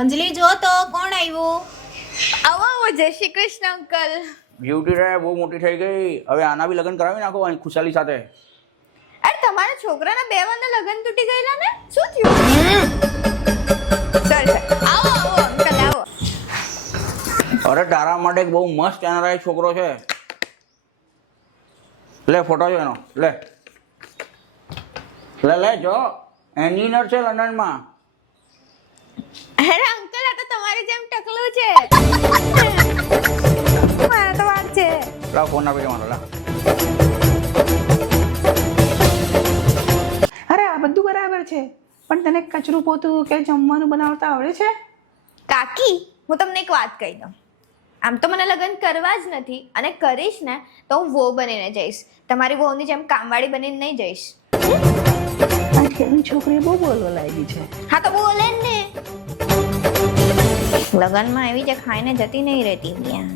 અંજલિ જો તો કોણ આવ્યું? આવો આવો, જય શ્રી કૃષ્ણ અંકલ. બ્યુટી રે બહુ મોટી થઈ ગઈ, હવે આના બી લગ્ન કરાવી નાખો અહીં ખુશાલી સાથે. અરે તમારા છોકરાના 2 વારના લગ્ન તૂટી ગયેલા ને, શું થયું? સર આવો આવો અંકલ આવો. અરે તારા માટે એક બહુ મસ્ત એનઆરઆઈ છોકરો છે, લે ફોટો જો એનો, લે લે લે જો એન્જિનિયર છે લંડનમાં. અરે અંકલ આ તો તમારી જેમ ટકલું છે. મારા તો વાત છે. લા ફોન આપી દે મારો, લા. અરે આ બધું બરાબર છે, પણ તને કચરું પોતું કે જમવાનું બનાવતા આવડે છે? કાકી હું તમને એક વાત કહી દઉં, આમ તો મને લગ્ન કરવા જ નથી, અને કરીશ ને તો હું વહુ બનીને જઈશ, તમારી વહુની જેમ કામવાળી બનીને નહીં જઈશ. એની છોકરી બહુ બોલવા લાગી છે. હા તો બોલે ને, લગ્નમાં એવી જે ખાઈને જતી નહીં રહેતી ત્યાં.